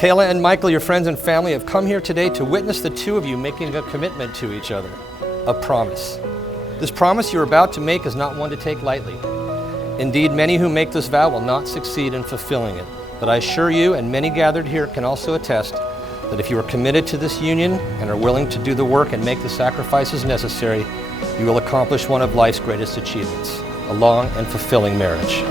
Mikaela and Michael, your friends and family, have come here today to witness the two of you making a commitment to each other, a promise. This promise you're about to make is not one to take lightly. Indeed, many who make this vow will not succeed in fulfilling it. But I assure you, and many gathered here can also attest, that if you are committed to this union and are willing to do the work and make the sacrifices necessary, you will accomplish one of life's greatest achievements, a long and fulfilling marriage.